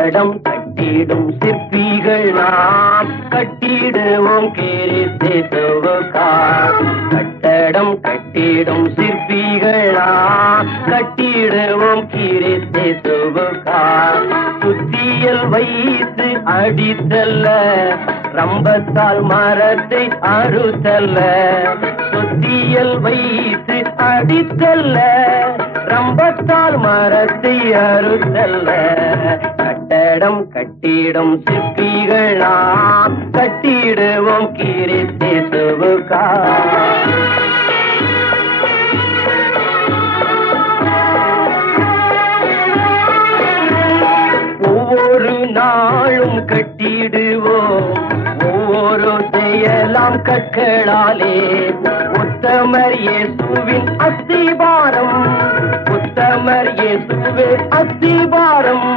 கட்டடம் கட்டிடும் சிற்பிகள் நாம் கட்டிடுவோம் கிறிஸ்துவுக்காய். கட்டடம் கட்டிடும் சிற்பிகள் நாம் கட்டிடுவோம் கிறிஸ்துவுக்காய். சுத்தியல் வைத்து அடித்தல்ல, ரம்பத்தால் மரத்தை அறுத்தல்ல. சுத்தியல் வைத்து அடித்தல்ல, ரம்பத்தால் மரத்தை அறுத்தல்ல. கட்டடம் கட்டிடும் சிற்பிகள் நாம் கட்டிடுவோம் கிறிஸ்துவுக்காய். ஒவ்வொரு நாளும் கட்டிடுவோம் ஒவ்வொரு செயலாம் கற்களாலே. உத்தமர் இயேசுவின் அஸ்திபாரம், உத்தமர் இயேசுவே அஸ்திபாரம்.